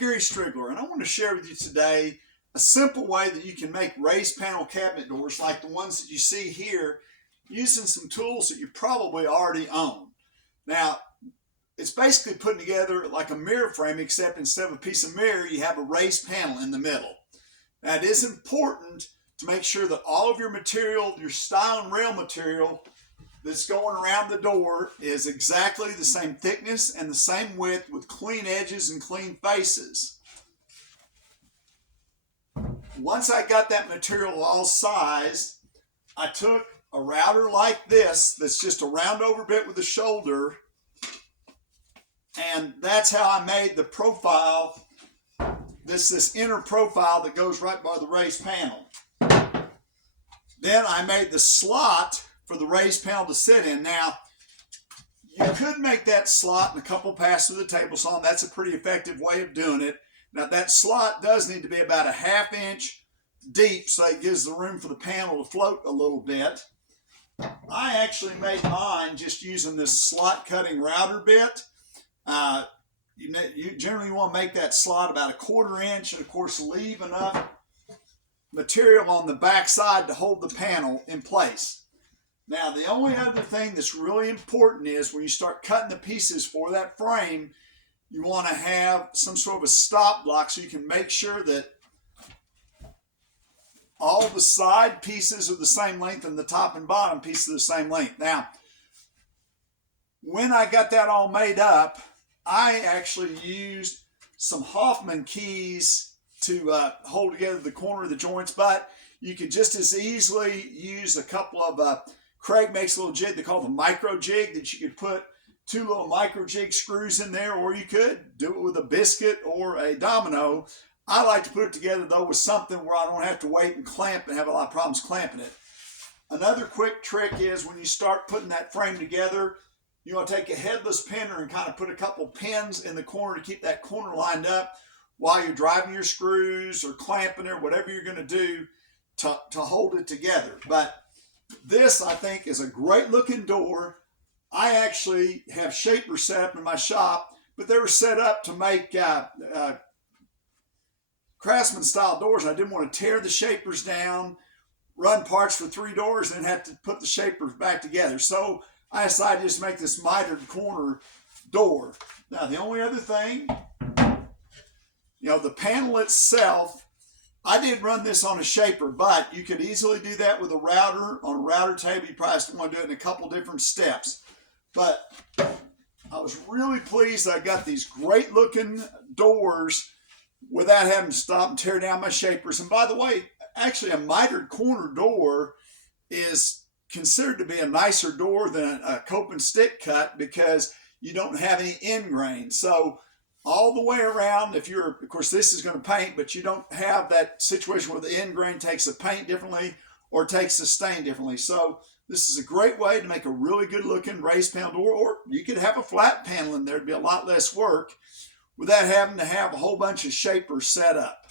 Gary Striegler, and I want to share with you today a simple way that you can make raised panel cabinet doors like the ones that you see here using some tools that you probably already own. Now, it's basically putting together like a mirror frame, except instead of a piece of mirror, you have a raised panel in the middle. Now, it is important to make sure that all of your material, your style and rail material that's going around the door is exactly the same thickness and the same width with clean edges and clean faces. Once I got that material all sized, I took a router like this that's just a round over bit with a shoulder, and that's how I made the profile, this inner profile that goes right by the raised panel. Then I made the slot for the raised panel to sit in. Now, you could make that slot in a couple passes of the table saw, and that's a pretty effective way of doing it. Now, that slot does need to be about a 1/2 inch deep, so it gives the room for the panel to float a little bit. I actually made mine just using this slot cutting router bit. You generally want to make that slot about a 1/4 inch, and of course leave enough material on the back side to hold the panel in place. Now, the only other thing that's really important is when you start cutting the pieces for that frame, you want to have some sort of a stop block so you can make sure that all the side pieces are the same length and the top and bottom pieces are the same length. Now, when I got that all made up, I actually used some Hoffman keys to hold together the corner of the joints, but you could just as easily use a couple of Craig makes a little jig they call the micro jig that you could put 2 little micro jig screws in there, or you could do it with a biscuit or a domino. I like to put it together though with something where I don't have to wait and clamp and have a lot of problems clamping it. Another quick trick is when you start putting that frame together, you want to take a headless pinner and kind of put a couple pins in the corner to keep that corner lined up while you're driving your screws or clamping it or whatever you're going to do to hold it together. But this, I think, is a great looking door. I actually have shapers set up in my shop, but they were set up to make craftsman style doors. I didn't want to tear the shapers down, run parts for 3 doors, and then have to put the shapers back together. So I decided to just make this mitered corner door. Now, the only other thing, the panel itself, I did run this on a shaper, but you could easily do that with a router on a router table. You probably still want to do it in a couple different steps. But I was really pleased I got these great looking doors without having to stop and tear down my shapers. And by the way, actually a mitered corner door is considered to be a nicer door than a cope and stick cut because you don't have any end grain. So all the way around, of course this is going to paint, but you don't have that situation where the end grain takes the paint differently or takes the stain differently. So this is a great way to make a really good looking raised panel door, or you could have a flat panel in there. It'd be a lot less work without having to have a whole bunch of shapers set up.